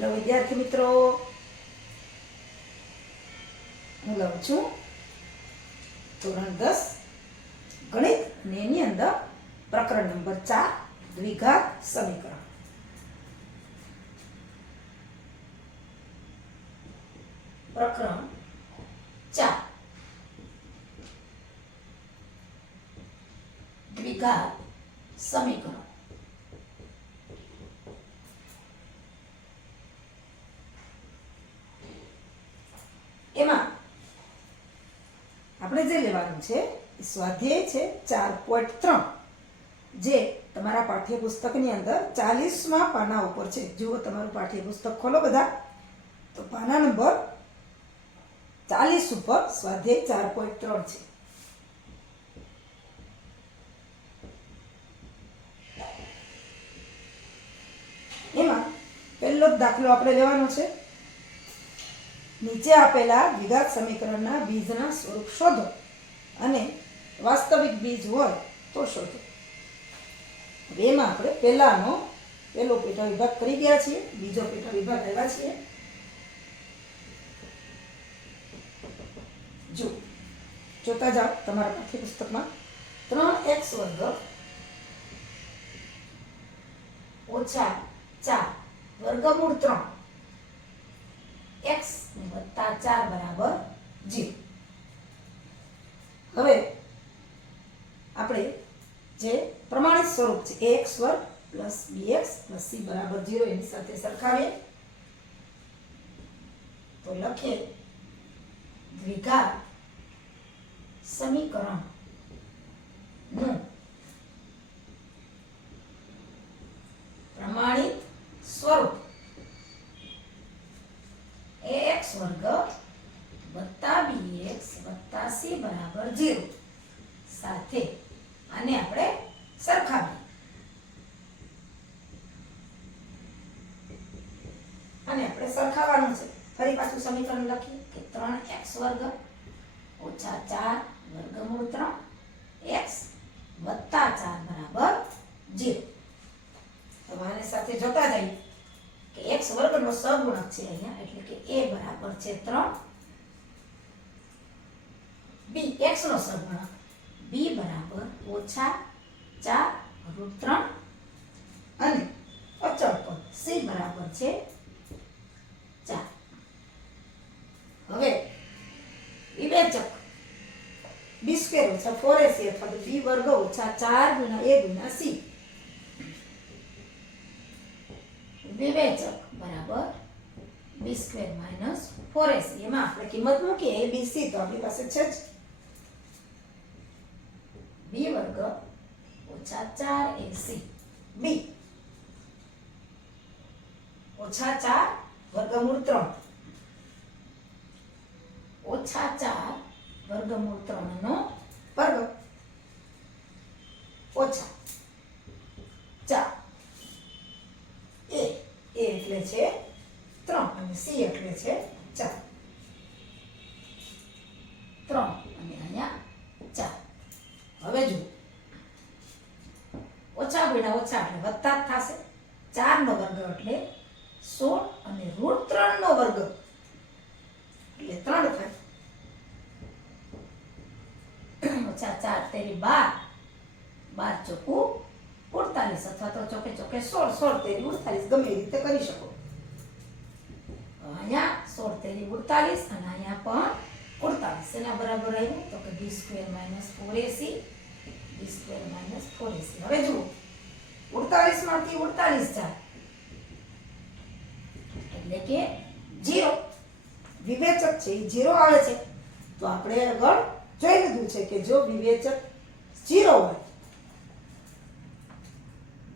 Hello વિદ્યાર્થી મિત્રો, હું લઉં છું ધોરણ 10 ગણિત અને એની અંદર પ્રકરણ નંબર 4 દ્વિઘાત સમીકરણ. પ્રકરણ 4 દ્વિઘાત સમીકરણ. એમાં આપણે જે લેવાનું છે એ સ્વાધ્યાય છે 4.3, જે તમારા પાઠ્યપુસ્તકની અંદર 40મા પાના ઉપર છે. જુઓ, તમારું પાઠ્યપુસ્તક ખોલો બધા, તો પાના નંબર 40 ઉપર સ્વાધ્યાય 4.3 છે. એમાં પહેલો જ દાખલો આપણે લેવાનો છે. નીચે આપેલા દ્વિઘાત સમીકરણના બીજના સ્વરૂપ શોધો અને વાસ્તવિક બીજ હોય તો શોધો. હવે એમાં આપણે પહેલો પેટા વિભાગ કરી ગયા છીએ, બીજો પેટા વિભાગ આવ્યા છીએ. જોતા જાઓ તમારા પાઠ્યપુસ્તકમાં. 3x વર્ગ ઓછા 4 વર્ગમૂળ 3 x વત્તા 4 બરાબર 0. હવે આપણે જે પ્રમાણિત સ્વરૂપ છે ax વર્ગ પ્લસ bx પ્લસ c બરાબર 0 એની સાથે સરખાવીએ તો લખીએ દ્વિઘાત સમીકરણ નું પ્રમાણિત સ્વરૂપ ax વર્ગ વત્તા bx વત્તા c બરાબર 0 સાથે આને આપણે સરખાવીએ. અને આપણે સરખાવવાનું છે. ફરી પાછું સમીકરણ લખીએ કે 3x વર્ગ ઓછા 4 વર્ગમૂળ 3 x વત્તા 4 બરાબર 0. હવે આને સાથે જોતા જઈએ કે x વર્ગનો સહગુણક છે અહીંયા, એટલે કે a બરાબર છે 3, b x નો સહગુણક b બરાબર ઓછા 4 રૂટ 3 અને અચળ પદ c બરાબર છે 4. હવે વિવેચક b સ્ક્વેર ઓછા 4ac અથવા તો b વર્ગ ઓછા 4 ગુણ્યા a ગુણ્યા c. વિવેચક બરાબર b સ્ક્વેર માઇનસ 4ac. એમાં આપણે કિંમત મૂકીએ a b c, તો આપણી પાસે છે જ b વર્ગ ઓછા 4ac b ઓછા 4 વર્ગમૂળ 3 ઓછા 4 વર્ગમૂળ 3 નો વર્ગ ઓછા 4 a એટલે છે 3 અને c એટલે છે 4. 3 અને અહીંયા 4. હવે જુઓ, ઓછા ગુણ્યા ઓછા એટલે વત્તા જ થશે. 4 નો વર્ગ એટલે 16 અને રૂટ 3 નો વર્ગ એટલે 3 થાય. ઓછા 4 તેરી 12, 12 ચોકું 48 અથવા તો ચોકે ચોકે 16, 16 તેરી 48, ગમે એ રીતે કરી શકો. અહીંયા 16 તેરી 48 અને અહીંયા પણ 48. એના બરાબર આવ્યું તો કે b square minus 4ac b square minus 4ac. હવે જુઓ, 48 માંથી 48 જાય એટલે કે 0. વિવેચક છે એ 0 આવે છે, તો આપણે આગળ જોઈ લીધું છે કે જો વિવેચક 0 હોય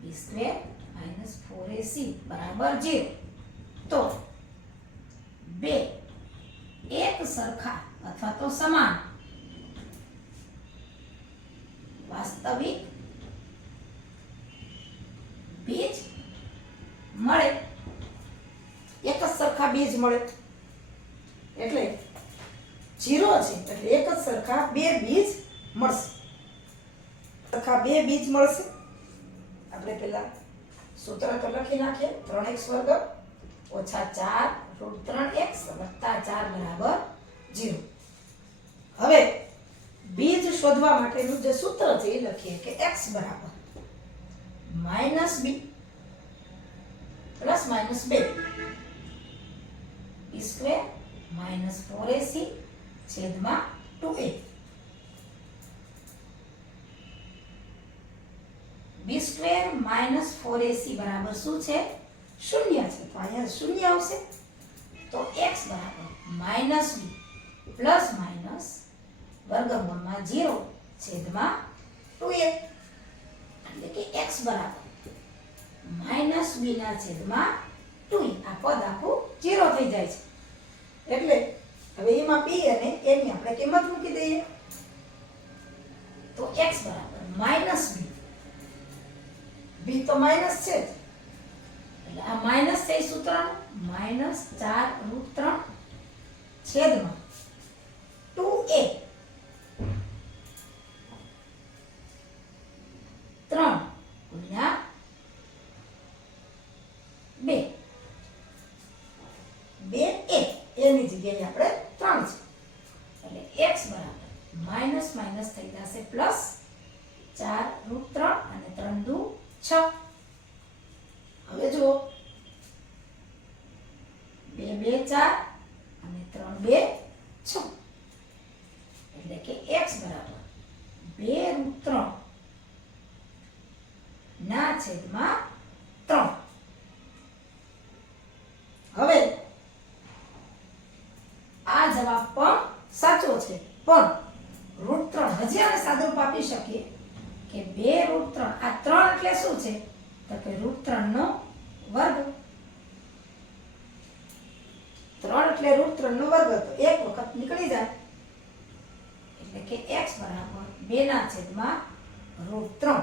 b સ્ક્વેર માઇનસ 4ac બરાબર 0, તો બે એક સરખા અથવા તો સમાન વાસ્તવિક બીજ મળે. એક જ સરખા બીજ મળે એટલે 0 છે, એટલે એક જ સરખા બે બીજ મળશે. સરખા બે બીજ મળશે. આપણે પહેલા સૂત્ર તો લખી નાખીએ. 3x વર્ગ ઓછા 4 √3x વત્તા 4 બરાબર 0. હવે બીજ શોધવા માટેનું જે સૂત્ર છે એ લખીએ કે x બરાબર -b plus -2 b square -4ac છેદમાં 2a. b સ્ક્વેર -4ac બરાબર શું છે? 0 છે, તો અહીંયા 0 આવશે. તો x બરાબર -b પ્લસ માઇનસ વર્ગમૂળમાં 0 છેદમાં 2a. એટલે કે x બરાબર -b ના છેદમાં 2a. આ પદ આખું 0 થઈ જાય છે. એટલે હવે એમાં b અને a ની આપણે કિંમત મૂકી દઈએ. તો x બરાબર -b, b તો માઈનસ છે જ, એટલે આ માઈનસ છે સૂત્રનું -4√3 છેદમાં 2a 3 ગુણ્યા 2 2a એની જગ્યાએ આપણે 3 છે. એટલે x બરાબર માઈનસ માઈનસ થઈ જશે પ્લસ 4√3 અને 3 દુ 6. હવે જુઓ 2 2 4 અને 3 2 6. એટલે કે x બરાબર 2√3 ના છેદમાં 3. હવે આ જવાબ પણ સાચો છે, પણ √3 હજી આને સાદુરૂપ આપી શકીએ કે 2√3. આ 3 એટલે શું છે? તો કે √3 નો વર્ગ. 3 એટલે √3 નો વર્ગ, તો એક વખત નીકળી જાય. એટલે કે x બરાબર 2 ના છેદમાં √3.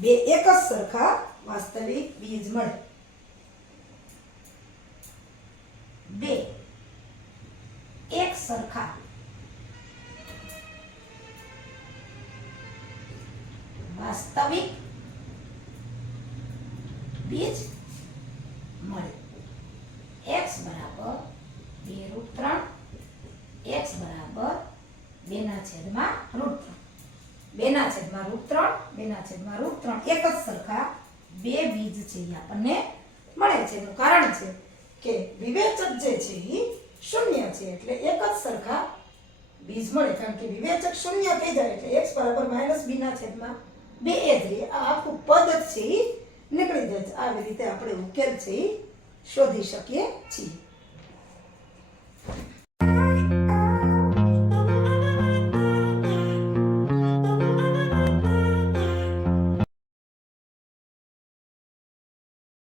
બે એક જ સરખા વાસ્તવિક બીજ મળે. 2 એક સરખા વાસ્તવિક બીજ મળે. x બરાબર 2√3, x બરાબર 2 ના છેદમાં √3. 2 ના છેદમાં √3, 2 ના છેદમાં √3 એક જ સરખા બે બીજ છે એ આપણને મળે છે. એનું કારણ છે કે વિવેચક જે છે એ 0 છે, એટલે એક જ સરખા બીજ મળે. કારણ કે વિવેચક 0 થઈ જાય એટલે x બરાબર -b ના છેદમાં 2a જ રહે. આ આખું પદ છે એ નીકળી જાય છે. આવી રીતે આપણે ઉકેલ છે એ શોધી શકીએ છીએ.